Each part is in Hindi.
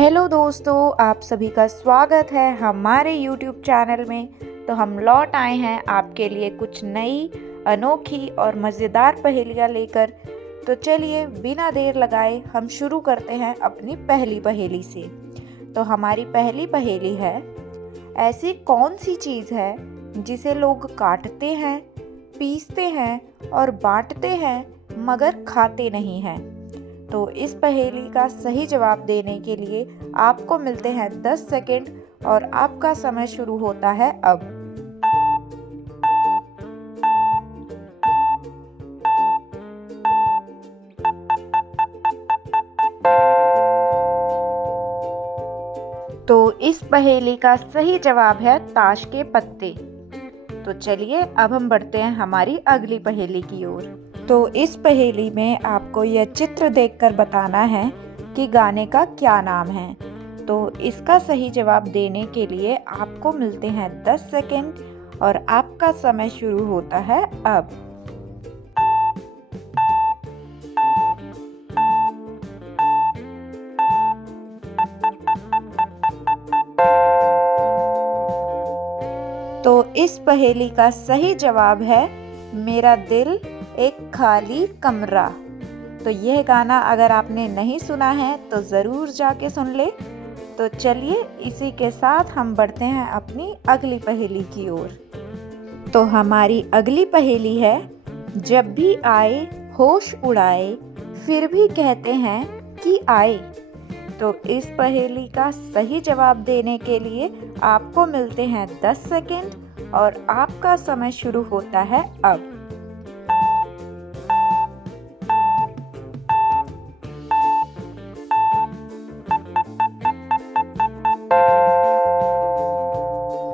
हेलो दोस्तों, आप सभी का स्वागत है हमारे YouTube चैनल में। तो हम लौट आए हैं आपके लिए कुछ नई, अनोखी और मज़ेदार पहेलियाँ लेकर। तो चलिए बिना देर लगाए हम शुरू करते हैं अपनी पहली पहेली से। तो हमारी पहली पहेली है, ऐसी कौन सी चीज़ है जिसे लोग काटते हैं, पीसते हैं और बांटते हैं मगर खाते नहीं हैं। तो इस पहेली का सही जवाब देने के लिए आपको मिलते हैं 10 सेकंड और आपका समय शुरू होता है अब। तो इस पहेली का सही जवाब है ताश के पत्ते। तो चलिए अब हम बढ़ते हैं हमारी अगली पहेली की ओर। तो इस पहेली में आपको यह चित्र देखकर बताना है कि गाने का क्या नाम है। तो इसका सही जवाब देने के लिए आपको मिलते हैं 10 सेकंड और आपका समय शुरू होता है अब। तो इस पहेली का सही जवाब है मेरा दिल एक खाली कमरा। तो यह गाना अगर आपने नहीं सुना है तो ज़रूर जाके सुन ले। तो चलिए इसी के साथ हम बढ़ते हैं अपनी अगली पहेली की ओर। तो हमारी अगली पहेली है, जब भी आए होश उड़ाए फिर भी कहते हैं कि आए। तो इस पहेली का सही जवाब देने के लिए आपको मिलते हैं 10 सेकंड और आपका समय शुरू होता है अब।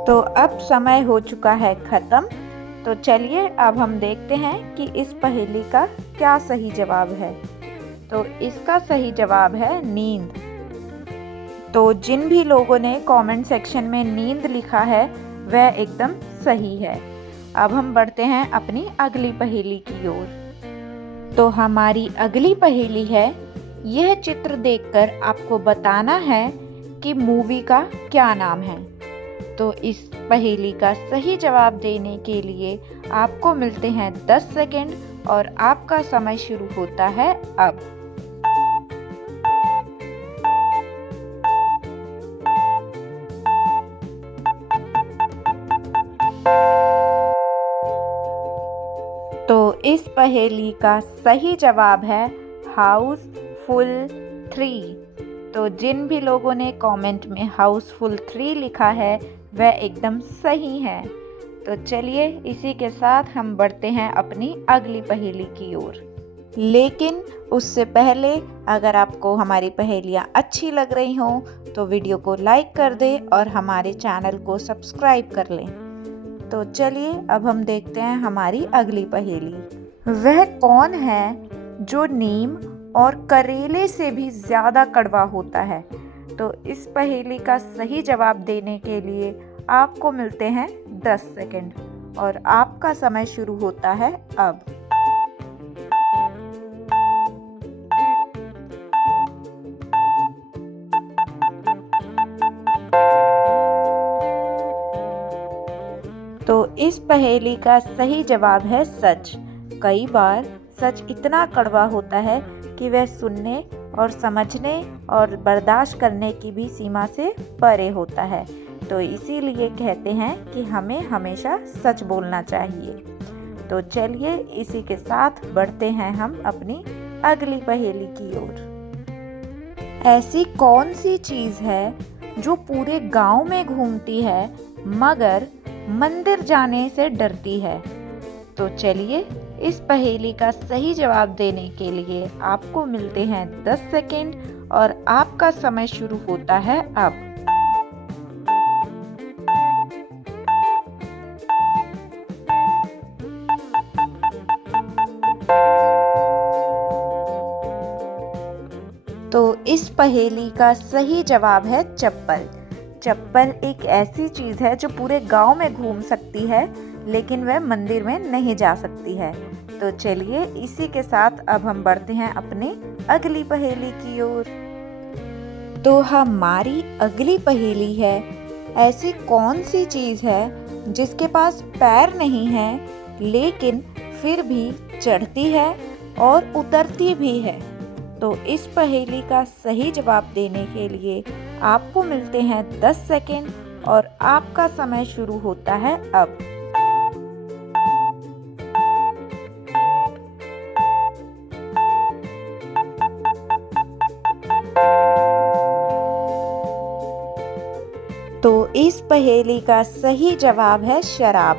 तो अब समय हो चुका है खत्म। तो चलिए अब हम देखते हैं कि इस पहेली का क्या सही जवाब है। तो इसका सही जवाब है नींद। तो जिन भी लोगों ने कमेंट सेक्शन में नींद लिखा है वह एकदम सही है। अब हम बढ़ते हैं अपनी अगली पहेली की ओर। तो हमारी अगली पहेली है, यह चित्र देखकर आपको बताना है कि मूवी का क्या नाम है। तो इस पहेली का सही जवाब देने के लिए आपको मिलते हैं 10 सेकंड और आपका समय शुरू होता है अब। तो इस पहेली का सही जवाब है हाउसफुल 3। तो जिन भी लोगों ने कमेंट में हाउसफुल 3 लिखा है वह एकदम सही है। तो चलिए इसी के साथ हम बढ़ते हैं अपनी अगली पहेली की ओर। लेकिन उससे पहले अगर आपको हमारी पहेलियाँ अच्छी लग रही हों तो वीडियो को लाइक कर दें और हमारे चैनल को सब्सक्राइब कर लें। तो चलिए अब हम देखते हैं हमारी अगली पहेली। वह कौन है जो नीम और करेले से भी ज़्यादा कड़वा होता है। तो इस पहेली का सही जवाब देने के लिए आपको मिलते हैं 10 सेकंड और आपका समय शुरू होता है अब। तो इस पहेली का सही जवाब है सच। कई बार सच इतना कड़वा होता है कि वह सुनने और समझने और बर्दाश्त करने की भी सीमा से परे होता है। तो इसीलिए कहते हैं कि हमें हमेशा सच बोलना चाहिए। तो चलिए इसी के साथ बढ़ते हैं हम अपनी अगली पहेली की ओर। ऐसी कौन सी चीज़ है जो पूरे गांव में घूमती है मगर मंदिर जाने से डरती है। तो चलिए इस पहेली का सही जवाब देने के लिए आपको मिलते हैं 10 सेकंड और आपका समय शुरू होता है अब। तो इस पहेली का सही जवाब है चप्पल। चप्पल एक ऐसी चीज़ है जो पूरे गांव में घूम सकती है लेकिन वह मंदिर में नहीं जा सकती है। तो चलिए इसी के साथ अब हम बढ़ते हैं अपनी अगली पहेली की ओर। तो हमारी अगली पहेली है, ऐसी कौन सी चीज़ है जिसके पास पैर नहीं है लेकिन फिर भी चढ़ती है और उतरती भी है। तो इस पहेली का सही जवाब देने के लिए आपको मिलते हैं 10 सेकंड और आपका समय शुरू होता है अब। तो इस पहेली का सही जवाब है शराब।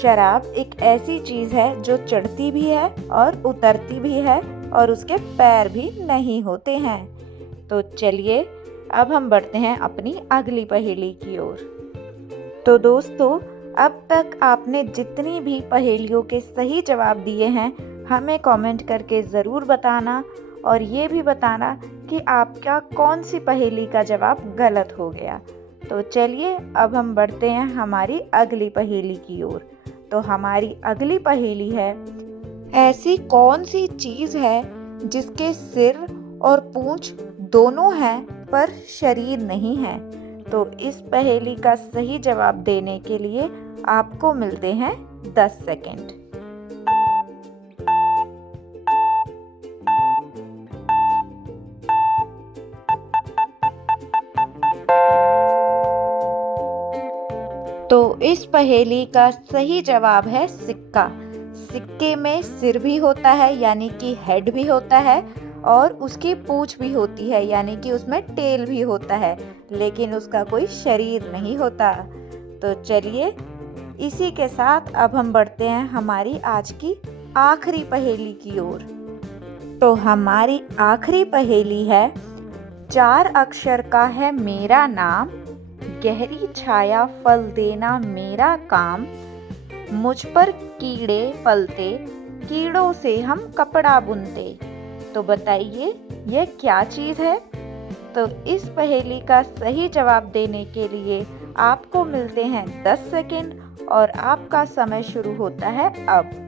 शराब एक ऐसी चीज़ है जो चढ़ती भी है और उतरती भी है और उसके पैर भी नहीं होते हैं। तो चलिए अब हम बढ़ते हैं अपनी अगली पहेली की ओर। तो दोस्तों, अब तक आपने जितनी भी पहेलियों के सही जवाब दिए हैं हमें कमेंट करके ज़रूर बताना और ये भी बताना कि आपका कौन सी पहेली का जवाब गलत हो गया। तो चलिए अब हम बढ़ते हैं हमारी अगली पहेली की ओर। तो हमारी अगली पहेली है, ऐसी कौन सी चीज़ है जिसके सिर और पूंछ दोनों हैं पर शरीर नहीं है। तो इस पहेली का सही जवाब देने के लिए आपको मिलते हैं 10 सेकंड। तो इस पहेली का सही जवाब है सिक्का। सिक्के में सिर भी होता है यानी कि हेड भी होता है और उसकी पूंछ भी होती है यानी कि उसमें टेल भी होता है, लेकिन उसका कोई शरीर नहीं होता। तो चलिए इसी के साथ अब हम बढ़ते हैं हमारी आज की आखिरी पहेली की ओर। तो हमारी आखिरी पहेली है, 4 अक्षर का है मेरा नाम, गहरी छाया फल देना मेरा काम, मुझ पर कीड़े पलते, कीड़ों से हम कपड़ा बुनते। तो बताइए ये क्या चीज़ है। तो इस पहेली का सही जवाब देने के लिए आपको मिलते हैं 10 सेकंड और आपका समय शुरू होता है अब।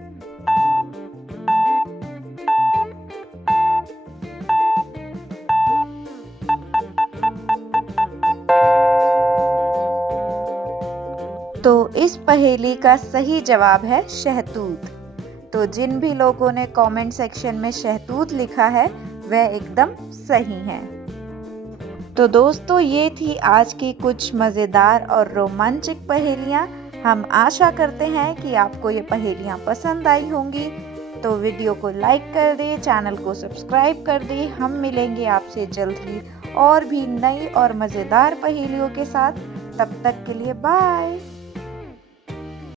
तो इस पहेली का सही जवाब है शहतूत। तो जिन भी लोगों ने कमेंट सेक्शन में शहतूत लिखा है वह एकदम सही हैं। तो दोस्तों, ये थी आज की कुछ मज़ेदार और रोमांचक पहेलियाँ। हम आशा करते हैं कि आपको ये पहेलियाँ पसंद आई होंगी। तो वीडियो को लाइक कर दें, चैनल को सब्सक्राइब कर दें। हम मिलेंगे आपसे जल्द ही और भी नई और मज़ेदार पहेलियों के साथ। तब तक के लिए बाय।